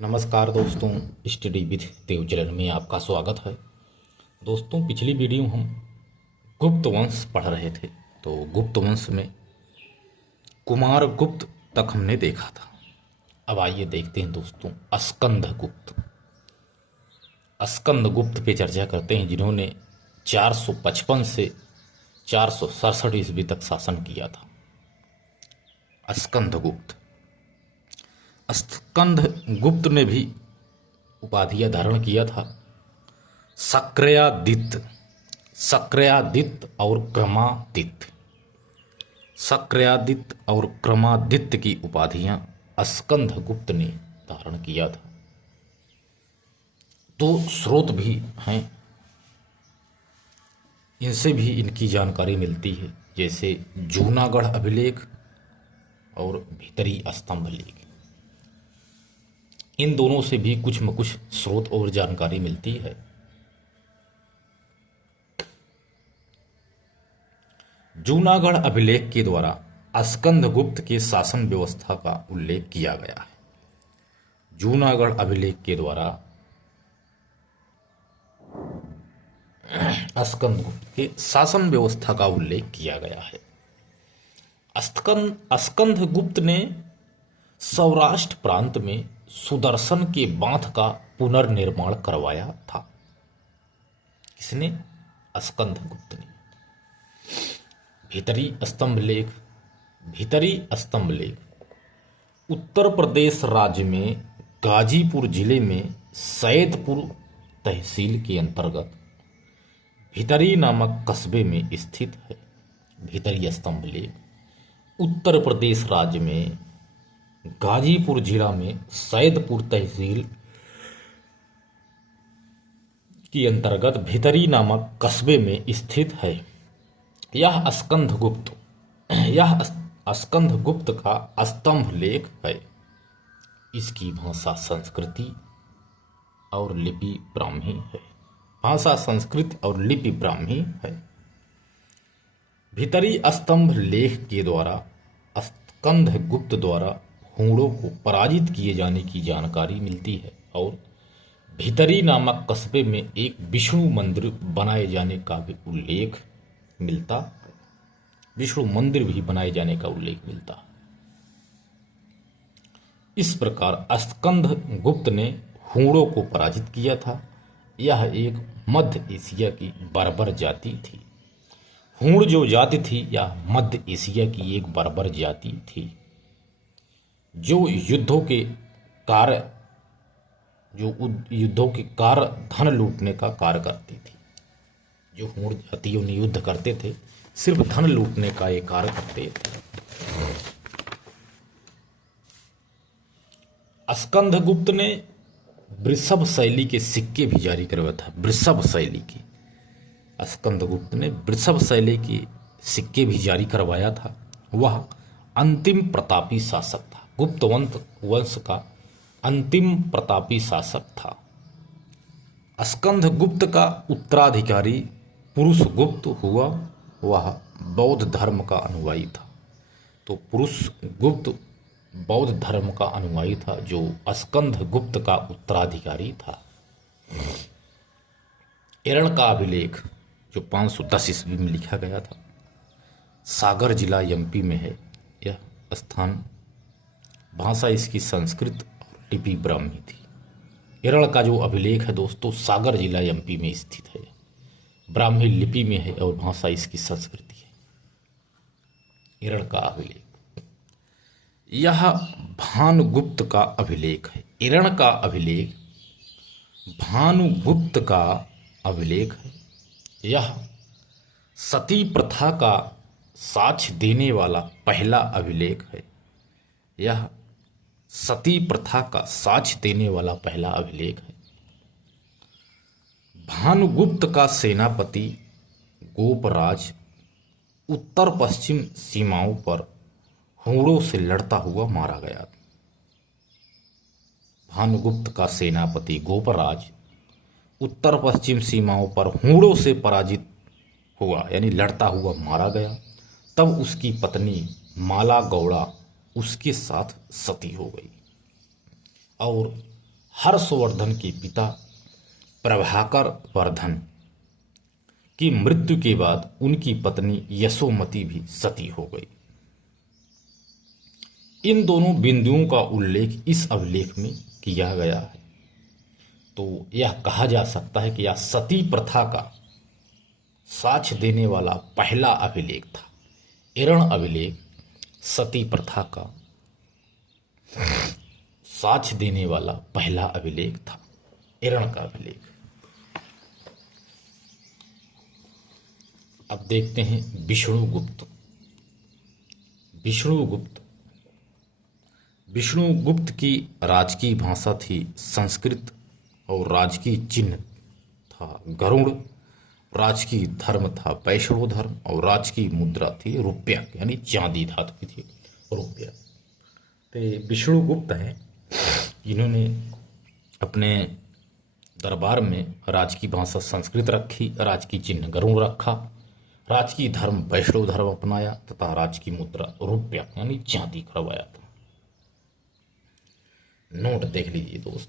नमस्कार दोस्तों, study with Devcharan में आपका स्वागत है। दोस्तों, पिछली वीडियो हम गुप्त वंश पढ़ रहे थे। तो गुप्त वंश में कुमार गुप्त तक हमने देखा था। अब आइए देखते हैं दोस्तों स्कंद गुप्त। स्कंद गुप्त पे चर्चा करते हैं, जिन्होंने 455 से 467 ईस्वी तक शासन किया था। स्कंद गुप्त स्कंद गुप्त ने भी उपाधियां धारण किया था। शक्रयादित्य, शक्रयादित्य और क्रमादित्य, शक्रयादित्य और क्रमादित्य की उपाधियां स्कंद गुप्त ने धारण किया था। दो स्रोत भी हैं, इनसे भी इनकी जानकारी मिलती है, जैसे जूनागढ़ अभिलेख और भीतरी स्तंभ लेख। इन दोनों से भी कुछ न कुछ स्रोत और जानकारी मिलती है। जूनागढ़ अभिलेख के द्वारा स्कंद गुप्त के शासन व्यवस्था का उल्लेख किया गया है। जूनागढ़ अभिलेख के द्वारा स्कंद गुप्त के शासन व्यवस्था का उल्लेख किया गया है। स्कंद गुप्त ने सौराष्ट्र प्रांत में सुदर्शन के बांध का पुनर्निर्माण करवाया था। किसने? स्कंद गुप्त ने। भीतरी स्तंभ लेख, भीतरी स्तंभ लेख उत्तर प्रदेश राज्य में गाजीपुर जिले में सैदपुर तहसील के अंतर्गत भीतरी नामक कस्बे में स्थित है। भीतरी स्तंभ लेख उत्तर प्रदेश राज्य में गाजीपुर जिला में सैदपुर तहसील के अंतर्गत भीतरी नामक कस्बे में स्थित है। यह स्कंद गुप्त का स्तंभ लेख है। इसकी भाषा संस्कृति और लिपि ब्राह्मी है। भाषा संस्कृत और लिपि ब्राह्मी है। भीतरी स्तंभ लेख के द्वारा स्कंद गुप्त द्वारा हूणों को पराजित किए जाने की जानकारी मिलती है और भीतरी नामक कस्बे में एक विष्णु मंदिर बनाए जाने का भी उल्लेख मिलता। विष्णु मंदिर भी बनाए जाने का उल्लेख मिलता। इस प्रकार स्कंद गुप्त ने हूणों को पराजित किया था। यह एक मध्य एशिया की बर्बर जाति थी। हूण जो जाति थी यह मध्य एशिया की एक बर्बर जाति थी, जो युद्धों के कार्य धन लूटने का कार्य करती थी। जो हूण जातियों ने युद्ध करते थे, सिर्फ धन लूटने का ये कार्य करते थे। स्कंद गुप्त ने वृषभ शैली के सिक्के भी जारी करवाया था। वृषभ शैली की स्कंद गुप्त ने वृषभ शैली के सिक्के भी जारी करवाया था। वह अंतिम प्रतापी शासक था। गुप्त वंश का अंतिम प्रतापी शासक था। स्कंद गुप्त का उत्तराधिकारी पुरुष गुप्त हुआ। वह बौद्ध धर्म का अनुयायी था। तो पुरुष गुप्त बौद्ध धर्म का अनुयायी था, जो स्कंद गुप्त का उत्तराधिकारी था। एरण का अभिलेख जो 510 ईस्वी में लिखा गया था, सागर जिला एमपी में है यह स्थान। भाषा इसकी संस्कृत और लिपि ब्राह्मी थी। एरण का जो अभिलेख है दोस्तों, सागर जिला एमपी में स्थित है। ब्राह्मी लिपि में है और भाषा इसकी संस्कृति है। एरण का अभिलेख यह भानुगुप्त का अभिलेख है। एरण का अभिलेख भानुगुप्त का अभिलेख है। यह सती प्रथा का साक्ष्य देने वाला पहला अभिलेख है। यह सती प्रथा का साक्ष्य देने वाला पहला अभिलेख है। भानुगुप्त का सेनापति गोपराज उत्तर पश्चिम सीमाओं पर हूणों से लड़ता हुआ मारा गया। भानुगुप्त का सेनापति गोपराज उत्तर पश्चिम सीमाओं पर हूणों से पराजित हुआ, यानी लड़ता हुआ मारा गया। तब उसकी पत्नी माला गौड़ा उसके साथ सती हो गई और हर्षवर्धन के पिता प्रभाकर वर्धन की मृत्यु के बाद उनकी पत्नी यशोमती भी सती हो गई। इन दोनों बिंदुओं का उल्लेख इस अभिलेख में किया गया है। तो यह कहा जा सकता है कि यह सती प्रथा का साक्ष्य देने वाला पहला अभिलेख था। एरण अभिलेख सती प्रथा का साक्ष्य देने वाला पहला अभिलेख था, एरण का अभिलेख। अब देखते हैं विष्णुगुप्त। विष्णुगुप्त विष्णुगुप्त की राजकीय भाषा थी संस्कृत और राजकीय चिन्ह था गरुड़। राजकीय धर्म था वैष्णव धर्म और राजकीय मुद्रा थी रुपया, यानी चांदी धातु की थी रुपया। तो विष्णुगुप्त हैं, इन्होंने अपने दरबार में राजकीय भाषा संस्कृत रखी, राजकीय चिन्ह गरुड़ रखा, राजकीय धर्म वैष्णव धर्म अपनाया तथा राजकीय मुद्रा रुपया यानी चांदी करवाया था। नोट देख लीजिए दोस्त,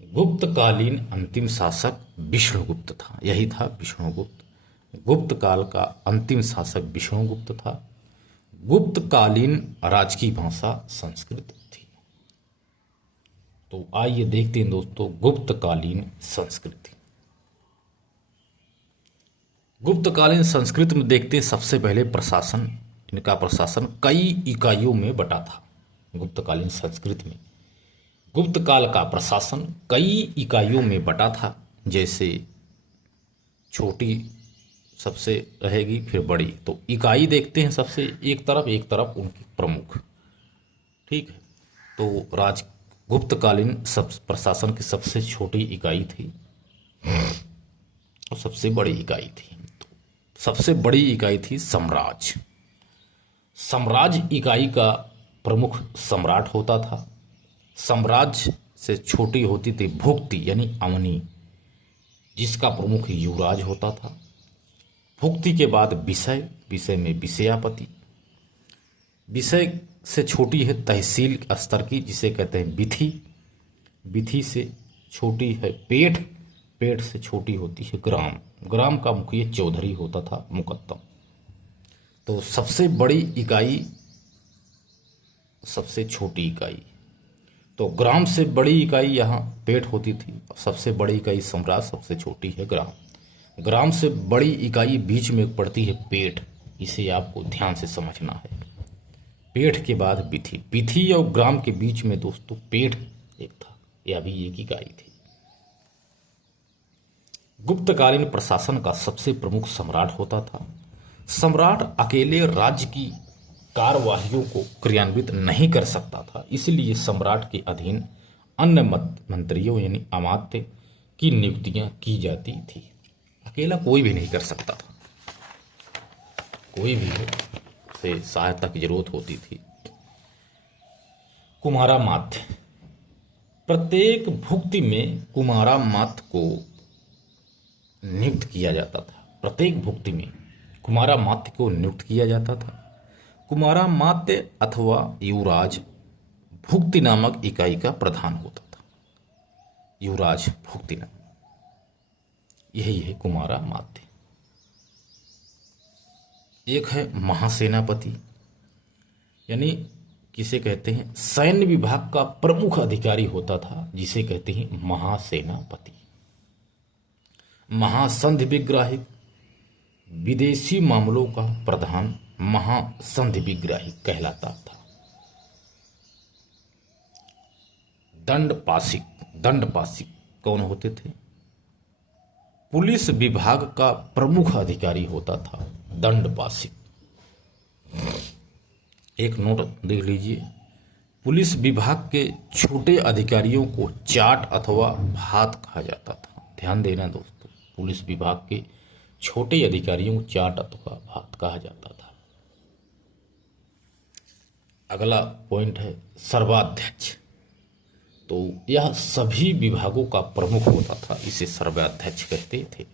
गुप्तकालीन अंतिम शासक विष्णुगुप्त था। यही था विष्णुगुप्त। गुप्त काल का अंतिम शासक विष्णुगुप्त था। गुप्तकालीन राजकीय भाषा संस्कृत थी। तो आइए देखते हैं दोस्तों गुप्तकालीन संस्कृति। गुप्तकालीन संस्कृत में देखते हैं सबसे पहले प्रशासन। इनका प्रशासन कई इकाइयों में बटा था। गुप्तकालीन संस्कृत में गुप्त काल का प्रशासन कई इकाइयों में बटा था। जैसे छोटी सबसे रहेगी, फिर बड़ी। तो इकाई देखते हैं सबसे एक तरफ उनकी प्रमुख। ठीक है, तो गुप्तकालीन सब प्रशासन की सबसे छोटी इकाई थी और सबसे बड़ी इकाई थी। तो सबसे बड़ी इकाई थी साम्राज्य। साम्राज्य इकाई का प्रमुख सम्राट होता था। साम्राज्य से छोटी होती थी भुक्ति यानी अवनी, जिसका प्रमुख युवराज होता था। भुक्ति के बाद विषय, विषय में विषयापति। विषय से छोटी है तहसील स्तर की, जिसे कहते हैं विधि। विधि से छोटी है पेठ। पेठ से छोटी होती है ग्राम। ग्राम का मुखिया चौधरी होता था, मुकद्दम। तो सबसे बड़ी इकाई, सबसे छोटी इकाई। तो ग्राम से बड़ी इकाई यहाँ पेठ होती थी। सबसे बड़ी इकाई सम्राट, सबसे छोटी है ग्राम। ग्राम से बड़ी इकाई बीच में पड़ती है पेठ। इसे आपको ध्यान से समझना है। पेठ के बाद विधि। विधि और ग्राम के बीच में दोस्तों पेठ एक था, यह भी एक इकाई थी। गुप्तकालीन प्रशासन का सबसे प्रमुख सम्राट होता था। सम्राट अकेले राज्य की कार्यवाहियों को क्रियान्वित नहीं कर सकता था, इसलिए सम्राट के अधीन अन्य मंत्रियों यानी अमात्य की नियुक्तियां की जाती थी। अकेला कोई भी नहीं कर सकता था, कोई भी से सहायता की जरूरत होती थी। कुमारा मात्य। प्रत्येक भुक्ति में कुमारा मात्य को नियुक्त किया जाता था। प्रत्येक भुक्ति में कुमारा मात्य को नियुक्त किया जाता था। कुमारा मात्य अथवा युवराज भुक्ति नामक इकाई का प्रधान होता था। युवराज भुक्ति नाम, यही है कुमारा मात्य। एक है महासेनापति, यानी किसे कहते हैं सैन्य विभाग का प्रमुख अधिकारी होता था, जिसे कहते हैं महासेनापति। महासंधि विग्राहिक, विदेशी मामलों का प्रधान महासंधि विग्राही कहलाता था। दंडपाशिक। दंडपाशिक कौन होते थे? पुलिस विभाग का प्रमुख अधिकारी होता था दंडपाशिक। एक नोट देख लीजिए, पुलिस विभाग के छोटे अधिकारियों को चाट अथवा भात कहा जाता था। ध्यान देना दोस्तों, पुलिस विभाग के छोटे अधिकारियों को चाट अथवा भात कहा जाता था। अगला पॉइंट है सर्वाध्यक्ष। तो यह सभी विभागों का प्रमुख होता था, इसे सर्वाध्यक्ष कहते थे।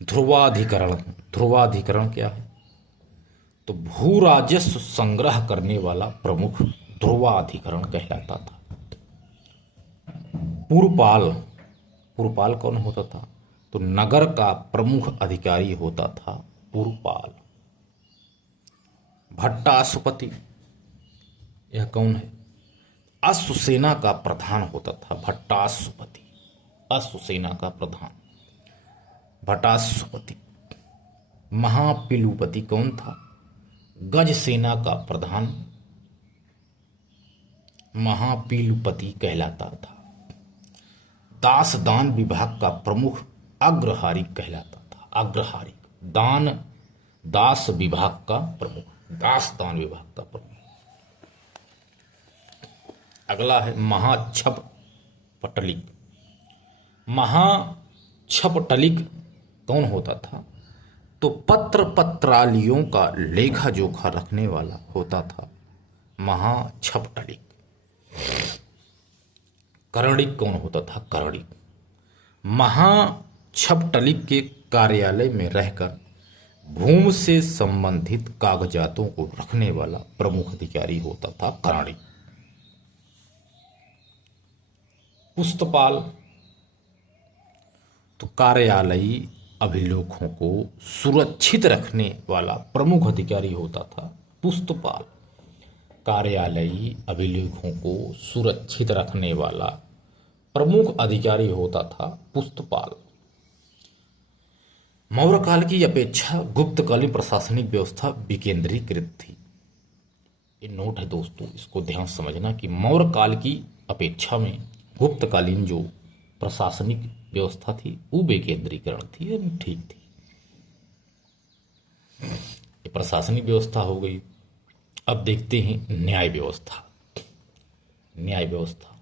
ध्रुवाधिकरण। ध्रुवाधिकरण क्या है? तो भू राजस्व संग्रह करने वाला प्रमुख ध्रुवाधिकरण कहलाता था। पुरपाल, पुरपाल कौन होता था? तो नगर का प्रमुख अधिकारी होता था पुरपाल। भट्टासुपति, यह कौन है? अश्वसेना का प्रधान होता था भट्टासुपति, अश्वसेना का प्रधान भट्टासुपति। महापिलुपति कौन था? गज सेना का प्रधान महापिलुपति कहलाता था। दासदान विभाग का प्रमुख अग्रहारिक कहलाता था। अग्रहारिक, दान दास विभाग का प्रमुख, दासदान विभाग का प्रमुख। अगला है महाछपटलिक। महाछपटलिक कौन होता था? तो पत्र पत्रालियों का लेखा जोखा रखने वाला होता था महाछपटलिक। कर्णिक कौन होता था? कर्णिक महाछपटलिक के कार्यालय में रहकर भूमि से संबंधित कागजातों को रखने वाला प्रमुख अधिकारी होता था कर्णिक। पुस्तपाल, तो कार्यालयी अभिलेखों को सुरक्षित रखने वाला प्रमुख अधिकारी होता था पुस्तपाल। कार्यालयी अभिलेखों को सुरक्षित रखने वाला प्रमुख अधिकारी होता था पुस्तपाल। मौर्य काल की अपेक्षा गुप्तकालीन प्रशासनिक व्यवस्था विकेंद्रीकृत थी। ये नोट है दोस्तों, इसको ध्यान समझना कि मौर्य काल की अपेक्षा में गुप्तकालीन जो प्रशासनिक व्यवस्था थी वो विकेंद्रीकरण थी, ठीक थी। ये प्रशासनिक व्यवस्था हो गई। अब देखते हैं न्याय व्यवस्था। न्याय व्यवस्था,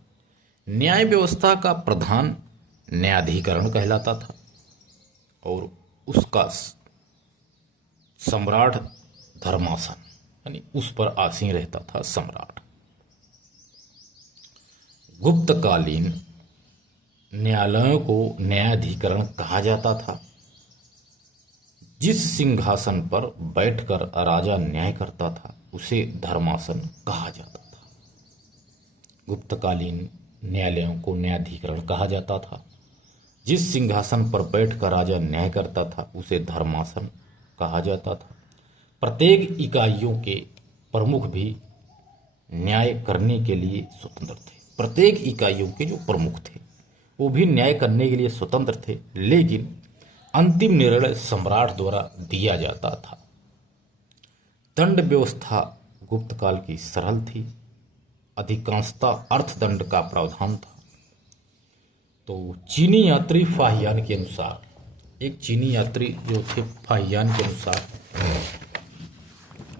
न्याय व्यवस्था का प्रधान न्यायाधिकरण कहलाता था और उसका सम्राट धर्मासन, यानी उस पर आसीन रहता था सम्राट। गुप्तकालीन न्यायालयों को न्यायाधिकरण कहा जाता था। जिस सिंहासन पर बैठकर राजा न्याय करता था उसे धर्मासन कहा जाता था। गुप्तकालीन न्यायालयों को न्यायाधिकरण कहा जाता था। जिस सिंहासन पर बैठकर राजा न्याय करता था उसे धर्मासन कहा जाता था। प्रत्येक इकाइयों के प्रमुख भी न्याय करने के लिए स्वतंत्र थे। प्रत्येक इकाइयों के जो प्रमुख थे वो भी न्याय करने के लिए स्वतंत्र थे, लेकिन अंतिम निर्णय सम्राट द्वारा दिया जाता था। दंड व्यवस्था गुप्त काल की सरल थी। अधिकांशतः अर्थदंड का प्रावधान था। तो चीनी यात्री फाहियान के अनुसार, एक चीनी यात्री जो थे फाहियान के अनुसार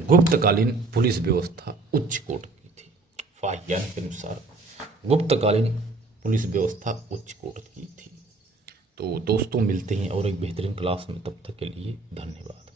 गुप्तकालीन पुलिस व्यवस्था उच्च कोटि की थी। फाहियान के अनुसार गुप्तकालीन पुलिस व्यवस्था उच्च कोटि की थी। तो दोस्तों मिलते हैं और एक बेहतरीन क्लास में, तब तक के लिए धन्यवाद।